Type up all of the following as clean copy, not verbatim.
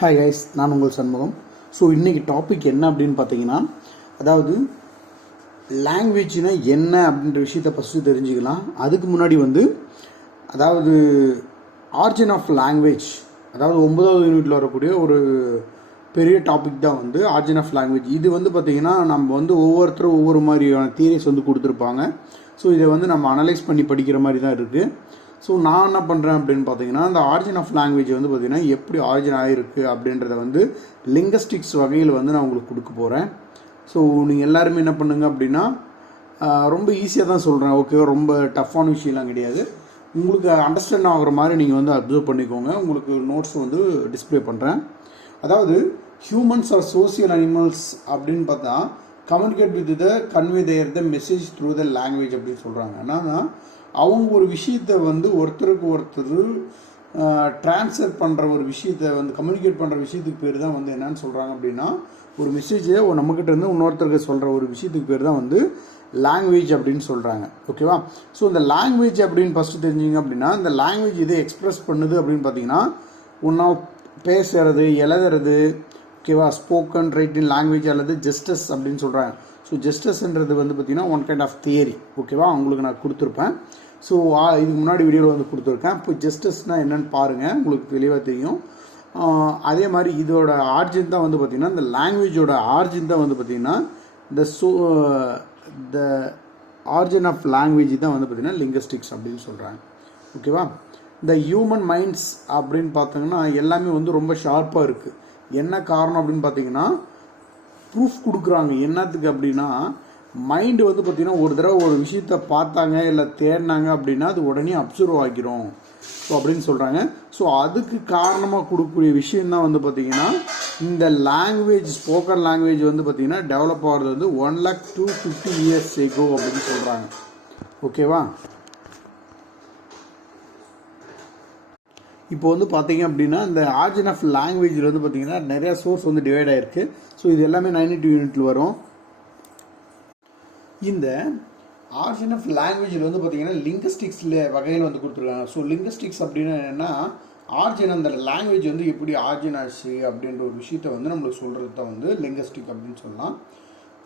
Hi guys, நான் உங்கள் Shanmugam. So இன்றைக்கி டாபிக் என்ன அப்படின்னு பார்த்தீங்கன்னா, அதாவது லாங்குவேஜ்னா என்ன அப்படின்ற விஷயத்தை ஃபஸ்ட்டு தெரிஞ்சுக்கலாம். அதுக்கு முன்னாடி அதாவது ஆரிஜின் ஆஃப் லாங்குவேஜ், அதாவது 9வது யூனிட்டில் வரக்கூடிய ஒரு பெரிய டாபிக் தான் ஆரிஜின் ஆஃப் லாங்குவேஜ். இது பார்த்திங்கன்னா நம்ம ஒவ்வொருத்தரும் ஒவ்வொரு மாதிரியான தியரிஸ் கொடுத்துருப்பாங்க. ஸோ இதை நம்ம அனலைஸ் பண்ணி படிக்கிற மாதிரி தான் இருக்குது. ஸோ நான் என்ன பண்ணுறேன் அப்படின்னு பார்த்தீங்கன்னா, இந்த ஆரிஜின் ஆஃப் லாங்குவேஜ் பார்த்திங்கன்னா எப்படி ஆரிஜின் ஆகிருக்கு அப்படின்றத லிங்கஸ்டிக்ஸ் வகையில் நான் உங்களுக்கு கொடுக்க போகிறேன். ஸோ நீங்கள் எல்லாருமே என்ன பண்ணுங்க அப்படின்னா, ரொம்ப ஈஸியாக தான் சொல்கிறேன், ஓகே, ரொம்ப டஃப்பான விஷயம்லாம் கிடையாது. உங்களுக்கு அண்டர்ஸ்டாண்ட் ஆகிற மாதிரி நீங்கள் அப்சர்வ் பண்ணிக்கோங்க. உங்களுக்கு நோட்ஸ் டிஸ்பிளே பண்ணுறேன். அதாவது ஹியூமன்ஸ் ஆர் சோசியல் அனிமல்ஸ் அப்படின்னு பார்த்தா communicate with convey the message through the language அப்படின்னு சொல்கிறாங்க. என்னன்னா, அவங்க ஒரு விஷயத்தை ஒருத்தருக்கு ஒருத்தர் ட்ரான்ஸ்ஃபர் பண்ணுற ஒரு விஷயத்தை கம்யூனிகேட் பண்ணுற விஷயத்துக்கு பேர் தான் என்னன்னு சொல்கிறாங்க அப்படின்னா, ஒரு மெசேஜை நம்மக்கிட்ட இருந்து இன்னொருத்தருக்கு சொல்கிற ஒரு விஷயத்துக்கு பேர் தான் லாங்குவேஜ் அப்படின்னு சொல்கிறாங்க. ஓகேவா? ஸோ இந்த லாங்குவேஜ் அப்படின்னு ஃபஸ்ட்டு தெரிஞ்சிங்க அப்படின்னா, இந்த லாங்குவேஜ் இதை எக்ஸ்ப்ரெஸ் பண்ணுது அப்படின்னு பார்த்தீங்கன்னா, ஒன்றா பேசுறது, எழுதுறது, ஓகேவா, ஸ்போக்கன் ரைட்டிங் லாங்குவேஜ் அல்லது ஜெஸ்டஸ் அப்படின்னு சொல்கிறாங்க. ஸோ ஜெஸ்டஸ்ன்றது பார்த்திங்கன்னா ஒன் கைண்ட் ஆஃப் தியரி. ஓகேவா? உங்களுக்கு நான் கொடுத்துருப்பேன். ஸோ இதுக்கு முன்னாடி வீடியோவில் கொடுத்துருக்கேன். இப்போ ஜஸ்டிஸ்னால் என்னென்னு பாருங்கள், உங்களுக்கு தெளிவாக தெரியும். அதே மாதிரி இதோட ஆர்ஜின் தான் பார்த்திங்கன்னா, இந்த லாங்குவேஜோட ஆர்ஜின் தான் பார்த்திங்கன்னா த ஆர்ஜின் ஆஃப் லாங்குவேஜ் தான் பார்த்திங்கன்னா லிங்கஸ்டிக்ஸ் அப்படின்னு சொல்கிறாங்க. ஓகேவா? இந்த ஹியூமன் மைண்ட்ஸ் அப்படின்னு பார்த்தீங்கன்னா எல்லாமே ரொம்ப ஷார்ப்பாக இருக்குது. என்ன காரணம் அப்படின்னு பார்த்தீங்கன்னா, ப்ரூஃப் கொடுக்குறாங்க. என்னத்துக்கு அப்படின்னா, மைண்டு பார்த்திங்கன்னா ஒரு தடவை ஒரு விஷயத்தை பார்த்தாங்க இல்லை தேடினாங்க அப்படின்னா அது உடனே அப்சர்வ் ஆகிரும். ஸோ அப்படின்னு சொல்கிறாங்க. ஸோ அதுக்கு காரணமாக கொடுக்கக்கூடிய விஷயந்தான் பார்த்திங்கன்னா, இந்த லாங்குவேஜ், ஸ்போக்கன் லாங்குவேஜ் பார்த்திங்கன்னா டெவலப் ஆகிறது 1,250 years ago அப்படின்னு சொல்கிறாங்க. ஓகேவா? இப்போ பார்த்தீங்க அப்படின்னா, இந்த ஆரிஜின் ஆஃப் லாங்குவேஜில் பார்த்திங்கன்னா நிறையா சோர்ஸ் டிவைட் ஆகிருக்கு. ஸோ இது எல்லாமே 92 யூனிட்டில் வரும். இந்த ஆரிஜின் ஆஃப் லாங்குவேஜில் பார்த்திங்கன்னா லிங்கஸ்டிக்ஸில் வகையில் கொடுத்துருக்காங்க. ஸோ லிங்கஸ்டிக்ஸ் அப்படின்னா என்னென்னா, ஆரிஜின், அந்த லாங்குவேஜ் எப்படி ஆரிஜின் ஆச்சு அப்படின்ற ஒரு விஷயத்தை நம்மளுக்கு சொல்கிறது தான் லிங்கஸ்டிக் அப்படின்னு சொல்லலாம்.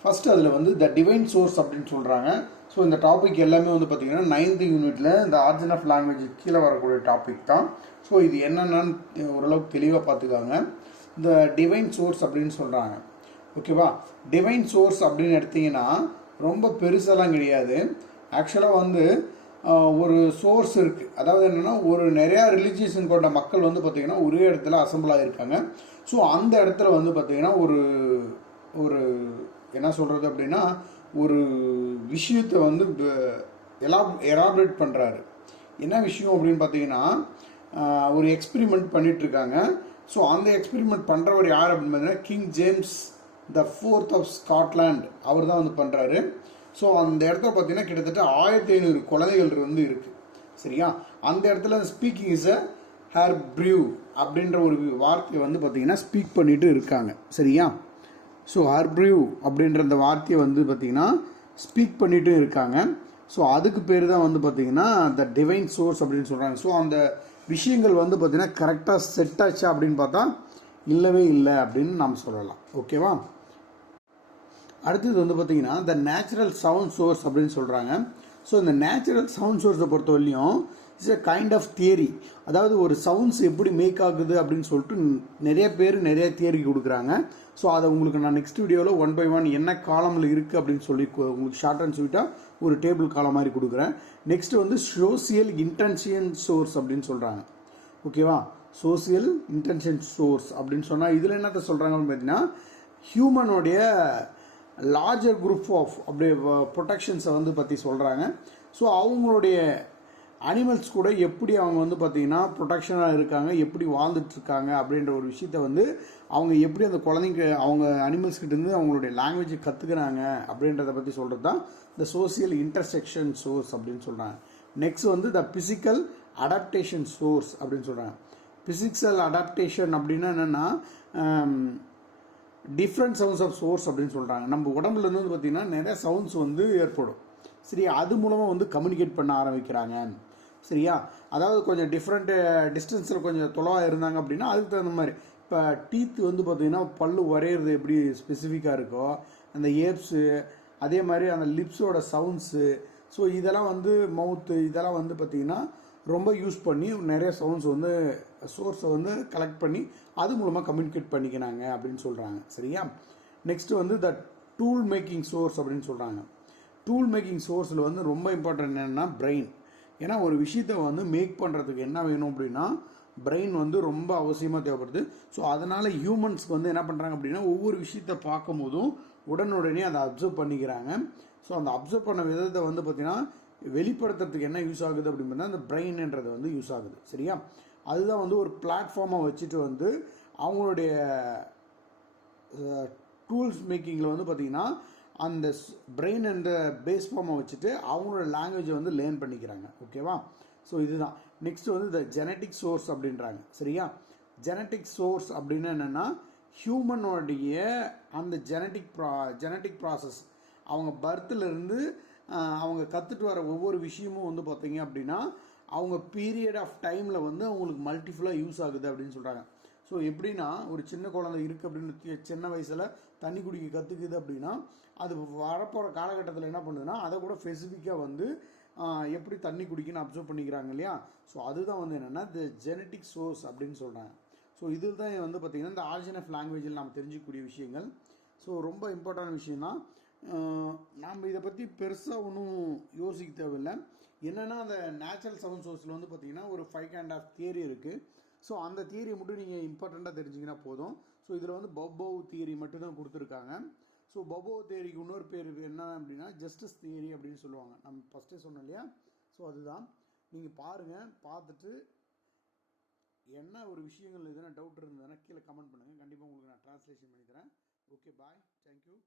ஃபஸ்ட்டு அதில் த டிவைன் சோர்ஸ் அப்படின்னு சொல்கிறாங்க. ஸோ இந்த டாபிக் எல்லாமே பார்த்திங்கன்னா 9th யூனிட்டில் இந்த ஆரிஜின் ஆஃப் லாங்குவேஜ் கீழே வரக்கூடிய டாபிக் தான். ஸோ இது என்னென்னு ஓரளவுக்கு தெளிவாக பார்த்துக்காங்க. இந்த டிவைன் சோர்ஸ் அப்படின்னு சொல்கிறாங்க. ஓகேவா? டிவைன் சோர்ஸ் அப்படின்னு எடுத்திங்கன்னா ரொம்ப பெருசெல்லாம் கிடையாது. ஆக்சுவலாக ஒரு சோர்ஸ் இருக்குது. அதாவது என்னென்னா, ஒரு நிறையா ரிலீஜியஸன் கொண்ட மக்கள் பார்த்திங்கன்னா ஒரே இடத்துல அசம்பிள் ஆகியிருக்காங்க. ஸோ அந்த இடத்துல பார்த்திங்கன்னா ஒரு ஒரு என்ன சொல்கிறது அப்படின்னா, ஒரு விஷயத்தை எலாபரேட் பண்ணுறாரு. என்ன விஷயம் அப்படின்னு பார்த்தீங்கன்னா, ஒரு எக்ஸ்பிரிமெண்ட் பண்ணிகிட்ருக்காங்க. ஸோ அந்த எக்ஸ்பிரிமெண்ட் பண்ணுறவர் யார் அப்படின்னு பார்த்தீங்கன்னா, King James the 4th of Scotland, அவர் தான் பண்ணுறாரு. ஸோ அந்த இடத்துல பார்த்தீங்கன்னா கிட்டத்தட்ட 1500 குழந்தைகள் இருக்குது. சரியா? அந்த இடத்துல ஸ்பீக்கிங் இஸ் அ ஹேர் ப்ரியூ அப்படின்ற ஒரு வார்த்தையை பார்த்தீங்கன்னா ஸ்பீக் பண்ணிட்டு இருக்காங்க. சரியா? ஸோ ஹர்ப்ரியூ அப்படின்ற அந்த வார்த்தையை பார்த்திங்கன்னா ஸ்பீக் பண்ணிட்டு இருக்காங்க. ஸோ அதுக்கு பேர் தான் பார்த்திங்கன்னா த டிவைன் சோர்ஸ் அப்படின்னு சொல்கிறாங்க. ஸோ அந்த விஷயங்கள் பார்த்திங்கன்னா கரெக்டாக செட் ஆச்சா அப்படின்னு பார்த்தா இல்லவே இல்லை அப்படின்னு நாம் சொல்லலாம். ஓகேவா? அடுத்தது பார்த்திங்கன்னா த நேச்சுரல் சவுண்ட் சோர்ஸ் அப்படின்னு சொல்கிறாங்க. ஸோ இந்த நேச்சுரல் சவுண்ட் சோர்ஸை பொறுத்தவரையிலையும் it's a kind of theory. அதாவது ஒரு சவுண்ட்ஸ் எப்படி மேக் ஆகுது அப்படின்னு சொல்லிட்டு நிறைய பேர் நிறைய தியரி கொடுக்குறாங்க. ஸோ அதை உங்களுக்கு நான் நெக்ஸ்ட் வீடியோவில் 1 by 1 என்ன காலமில் இருக்குது அப்படின்னு சொல்லி உங்களுக்கு ஷார்ட் அண்ட் ஸ்வீட்டாக ஒரு டேபிள் காலம் மாதிரி கொடுக்குறேன். நெக்ஸ்ட் சோசியல் இன்டென்ஷன் சோர்ஸ் அப்படின்னு சொல்கிறாங்க. ஓகேவா? சோசியல் இன்டென்ஷன் சோர்ஸ் அப்படின்னு சொன்னால் இதில் என்னத்தை சொல்கிறாங்க அப்படின்னு பார்த்தீங்கன்னா, ஹியூமனுடைய லார்ஜர் குரூப் ஆஃப் அப்படியே ப்ரொடெக்ஷன்ஸை பற்றி சொல்கிறாங்க. ஸோ அவங்களுடைய அனிமல்ஸ் கூட எப்படி அவங்க பார்த்திங்கன்னா ப்ரொடெக்ஷனாக இருக்காங்க, எப்படி வாழ்ந்துட்டுருக்காங்க அப்படின்ற ஒரு விஷயத்த அவங்க எப்படி அந்த குழந்தைங்க அவங்க அனிமல்ஸ்கிட்டேருந்து அவங்களுடைய லாங்குவேஜை கற்றுக்கிறாங்க அப்படின்றத பற்றி சொல்கிறது தான் இந்த சோசியல் இன்டர்செக்ஷன் சோர்ஸ் அப்படின்னு சொல்கிறாங்க. Next the physical adaptation source அப்படின்னு சொல்கிறாங்க. பிசிக்கல் அடாப்டேஷன் அப்படின்னா என்னென்னா, டிஃப்ரெண்ட் சவுண்ட்ஸ் ஆஃப் சோர்ஸ் அப்படின்னு சொல்கிறாங்க. நம்ம உடம்புலேருந்து பார்த்திங்கன்னா நிறைய சவுண்ட்ஸ் ஏற்படும். சரி, அது மூலமாக கம்யூனிகேட் பண்ண ஆரம்பிக்கிறாங்க. சரியா? அதாவது கொஞ்சம் டிஃப்ரெண்ட்டு டிஸ்டன்ஸில் கொஞ்சம் தொலைவாக இருந்தாங்க அப்படின்னா அதுக்கு தகுந்த மாதிரி இப்போ டீத் வந்து பார்த்தீங்கன்னா பல்லு வரைகிறது எப்படி ஸ்பெசிஃபிக்காக இருக்கோ, அந்த ஏப்ஸு, அதே மாதிரி அந்த லிப்ஸோட சவுண்ட்ஸு, ஸோ இதெல்லாம் வந்து மவுத்து இதெல்லாம் வந்து பார்த்திங்கன்னா ரொம்ப யூஸ் பண்ணி நிறைய சவுண்ட்ஸ் வந்து சோர்ஸை வந்து கலெக்ட் பண்ணி அது மூலமாக கம்யூனிகேட் பண்ணிக்கிறாங்க அப்படின்னு சொல்கிறாங்க. சரியா? நெக்ஸ்ட் வந்து த டூல் மேக்கிங் சோர்ஸ் அப்படின்னு சொல்கிறாங்க. டூல் மேக்கிங் சோர்ஸில் வந்து ரொம்ப இம்பார்ட்டன்ட் என்னென்னா பிரெயின். ஏன்னா ஒரு விஷயத்தை வந்து மேக் பண்ணுறதுக்கு என்ன வேணும் அப்படின்னா பிரெயின் வந்து ரொம்ப அவசியமாக தேவைப்படுது. ஸோ அதனால் ஹியூமன்ஸ்க்கு வந்து என்ன பண்ணுறாங்க அப்படின்னா ஒவ்வொரு விஷயத்தை பார்க்கும் போதும் உடனுடனே அதை அப்சர்வ் பண்ணிக்கிறாங்க. ஸோ அந்த அப்சர்வ் பண்ண விதத்தை வந்து பார்த்திங்கன்னா வெளிப்படுத்துறதுக்கு என்ன யூஸ் ஆகுது அப்படின்னு பார்த்தா அந்த பிரெயின்ன்றது வந்து யூஸ் ஆகுது. சரியா? அதுதான் வந்து ஒரு பிளாட்ஃபார்மாக வச்சுட்டு வந்து அவங்களுடைய டூல்ஸ் மேக்கிங்கில் வந்து பார்த்திங்கன்னா அந்த பிரெயின் என்ற பேஸ் ஃபார்மை வச்சுட்டு அவங்களோட லாங்குவேஜை வந்து லேர்ன் பண்ணிக்கிறாங்க. ஓகேவா? ஸோ இதுதான். நெக்ஸ்ட் வந்து த ஜெனட்டிக் சோர்ஸ் அப்படின்றாங்க. சரியா? ஜெனட்டிக் சோர்ஸ் அப்படின்னு என்னென்னா ஹியூமனோடைய அந்த ஜெனட்டிக் ப்ராசஸ் அவங்க பர்த்லேருந்து அவங்க கற்றுட்டு வர ஒவ்வொரு விஷயமும் வந்து பார்த்தீங்க அப்படின்னா அவங்க பீரியட் ஆஃப் டைமில் வந்து அவங்களுக்கு மல்டிஃபுல்லாக யூஸ் ஆகுது அப்படின்னு சொல்கிறாங்க. ஸோ எப்படின்னா ஒரு சின்ன குழந்தை இருக்குது அப்படின்னு சின்ன வயசில் தண்ணி குடிக்க கற்றுக்குது அப்படின்னா அது வரப்போகிற காலகட்டத்தில் என்ன பண்ணுதுன்னா அதை கூட ஸ்பெசிஃபிக்காக வந்து எப்படி தண்ணி குடிக்கணும்னு அப்சர்வ் பண்ணிக்கிறாங்க இல்லையா? ஸோ அதுதான் வந்து என்னென்னா த ஜெனட்டிக் சோர்ஸ் அப்படின்னு சொல்கிறாங்க. ஸோ இதில் தான் வந்து பார்த்திங்கன்னா இந்த ஆரிஜின் ஆஃப் லாங்குவேஜில் நம்ம தெரிஞ்சிக்கக்கூடிய விஷயங்கள். ஸோ ரொம்ப இம்பார்ட்டன்ட் விஷயம்தான். நாம் இதை பற்றி பெருசாக ஒன்றும் யோசிக்க தேவையில்லை. என்னென்னா அந்த நேச்சுரல் சவுண்ட் சோர்ஸில் வந்து பார்த்திங்கன்னா ஒரு 5 kind of தியரி இருக்குது. ஸோ அந்த தியரியை மட்டும் நீங்கள் இம்பார்ட்டண்ட்டாக தெரிஞ்சிங்கன்னா போதும். ஸோ இதில் வந்து பப்போவ் தியரி மட்டும்தான் கொடுத்துருக்காங்க. ஸோ பப்போவ் தியரிக்கு இன்னொரு பேர் என்ன அப்படின்னா ஜஸ்டிஸ் தியரி அப்படின்னு சொல்லுவாங்க. நம்ம ஃபஸ்ட்டே சொன்னோம் இல்லையா? ஸோ அதுதான். நீங்கள் பாருங்கள், பார்த்துட்டு என்ன ஒரு விஷயங்கள் எதுனா டவுட் இருந்ததுன்னா கீழே கமெண்ட் பண்ணுங்கள். கண்டிப்பாக உங்களுக்கு நான் ட்ரான்ஸ்லேஷன் பண்ணி தரேன். ஓகே, பாய், தேங்க்யூ.